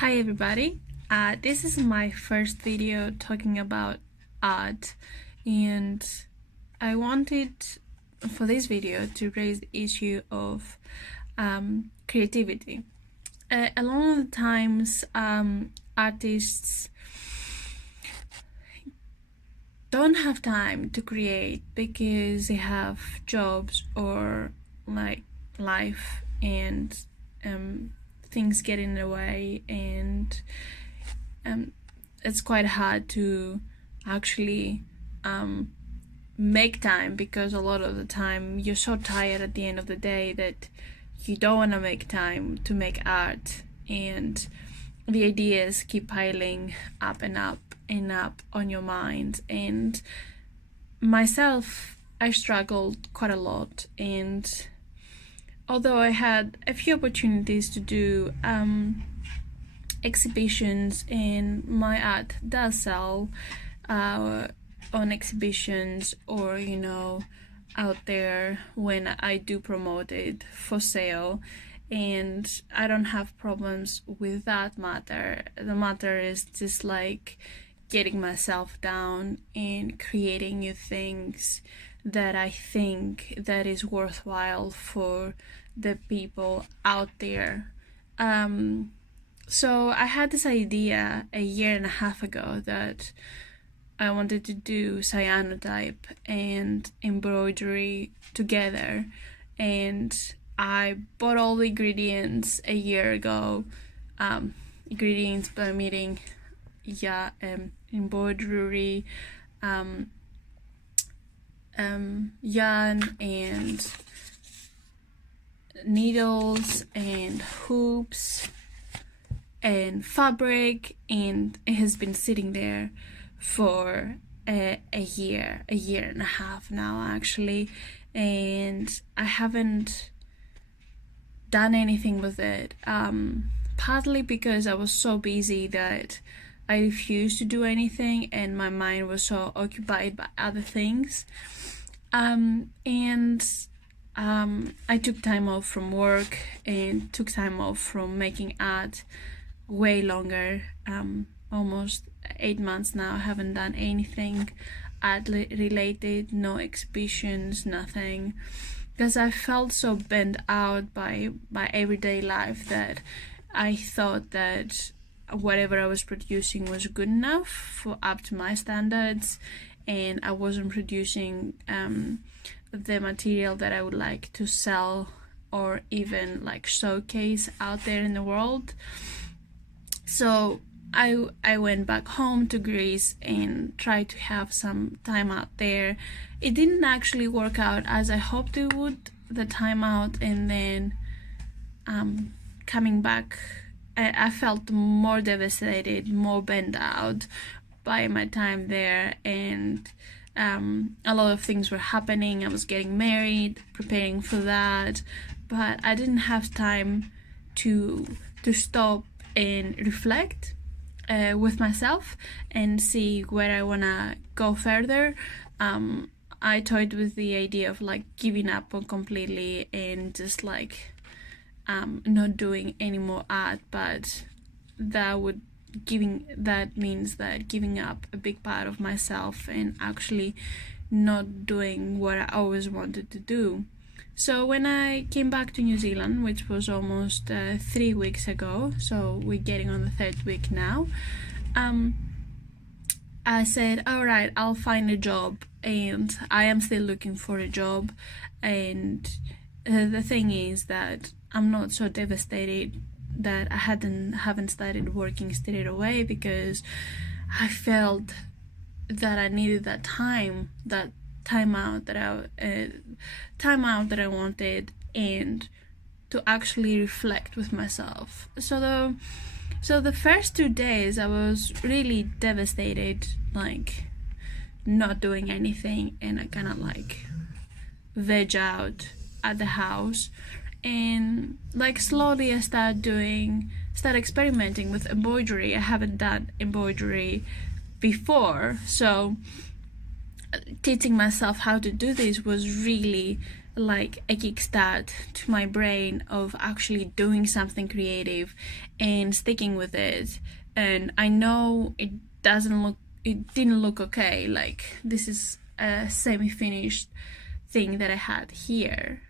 Hi everybody, this is my first video talking about art, and I wanted for this video to raise the issue of creativity. A lot of times artists don't have time to create because they have jobs or like life, and things get in the way, and it's quite hard to actually make time, because a lot of the time you're so tired at the end of the day that you don't want to make time to make art, and the ideas keep piling up and up and up on your mind. And myself, I struggled quite a lot, and although I had a few opportunities to do exhibitions, and my art does sell on exhibitions, or out there when I do promote it for sale, and I don't have problems with that matter. The matter is just like getting myself down and creating new things that I think that is worthwhile for the people out there. So I had this idea a year and a half ago that I wanted to do cyanotype and embroidery together, and I bought all the ingredients a year ago. Ingredients by meaning, embroidery, yarn and needles and hoops and fabric, and it has been sitting there for a year and a half now actually, and I haven't done anything with it, partly because I was so busy that I refused to do anything, and my mind was so occupied by other things. I took time off from work and took time off from making art way longer. Almost 8 months now. I haven't done anything art related, no exhibitions, nothing, because I felt so bent out by my everyday life that I thought that whatever I was producing was good enough for up to my standards, and I wasn't producing the material that I would like to sell or even like showcase out there in the world. So I went back home to Greece and tried to have some time out there. It didn't actually work out as I hoped it would, the time out, and then coming back, I felt more devastated, more bent out by my time there, and a lot of things were happening. I was getting married, preparing for that, but I didn't have time to stop and reflect with myself and see where I wanna go further. I toyed with the idea of like giving up on completely and just like not doing any more art, but that means that giving up a big part of myself and actually not doing what I always wanted to do. So when I came back to New Zealand, which was almost 3 weeks ago, so we're getting on the 3rd week now, I said, all right, I'll find a job, and I am still looking for a job. And the thing is that I'm not so devastated that I haven't started working straight away, because I felt that I needed that time out that I wanted, and to actually reflect with myself. So the first 2 days I was really devastated, like not doing anything, and I kind of like veg out at the house, and like slowly I start experimenting with embroidery. I haven't done embroidery before, so teaching myself how to do this was really like a kickstart to my brain of actually doing something creative and sticking with it. And I know it didn't look okay. Like, this is a semi-finished thing that I had here.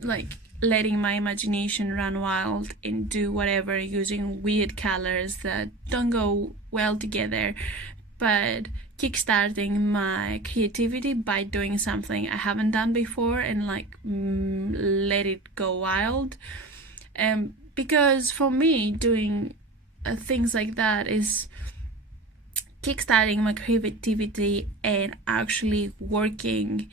Like, letting my imagination run wild and do whatever using weird colors that don't go well together, but kickstarting my creativity by doing something I haven't done before and like let it go wild. Because for me, doing things like that is kickstarting my creativity and actually working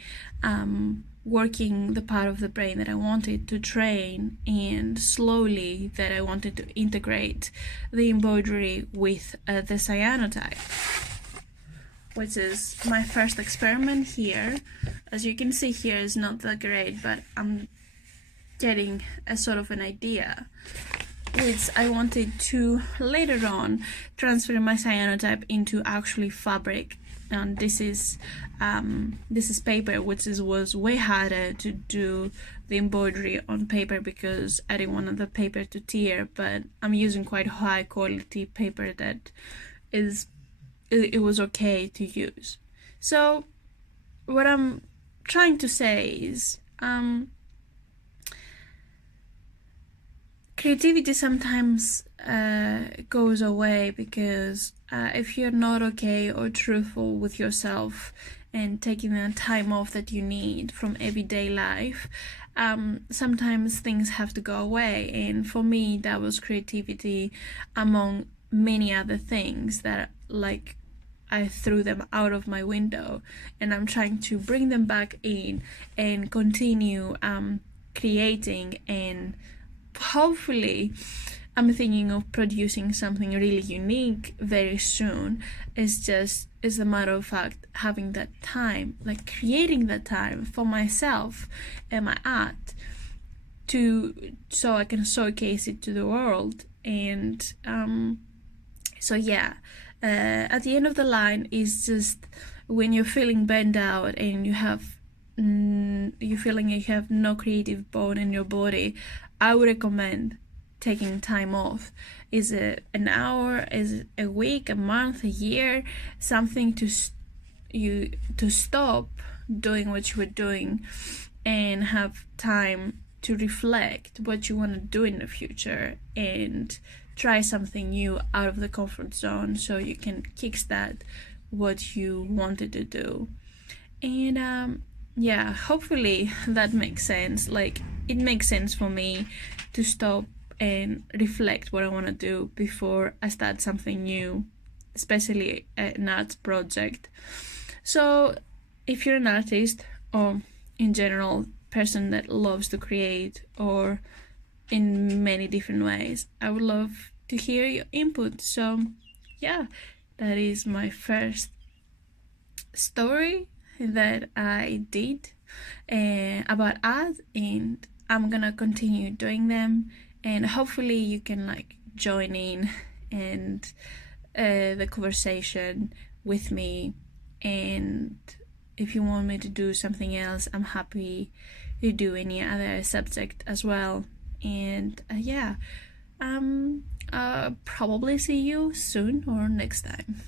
the part of the brain that I wanted to train, and slowly that I wanted to integrate the embroidery with the cyanotype, which is my first experiment here. As you can see here, is not that great, but I'm getting a sort of an idea, which I wanted to later on transfer my cyanotype into actually fabric. And this is paper, which was way harder to do the embroidery on paper because I didn't want the paper to tear, but I'm using quite high quality paper that it was okay to use. So what I'm trying to say is creativity sometimes goes away because if you're not okay or truthful with yourself and taking the time off that you need from everyday life, sometimes things have to go away. And for me, that was creativity, among many other things that, like, I threw them out of my window, and I'm trying to bring them back in and continue creating. And hopefully I'm thinking of producing something really unique very soon. It's a matter of fact having that time, like creating that time for myself and my art so I can showcase it to the world. And so yeah, at the end of the line is just when you're feeling burned out and you're feeling you have no creative bone in your body, I would recommend taking time off. Is it an hour? Is it a week, a month, a year? Something to stop doing what you were doing and have time to reflect what you want to do in the future and try something new out of the comfort zone so you can kickstart what you wanted to do. And yeah, hopefully that makes sense. Like, it makes sense for me to stop and reflect what I want to do before I start something new, especially an art project. So if you're an artist, or in general person that loves to create, or in many different ways, I would love to hear your input. So yeah, that is my first story that I did about art, and I'm gonna continue doing them, and hopefully you can like join in and the conversation with me. And if you want me to do something else, I'm happy to do any other subject as well. And yeah, probably see you soon or next time.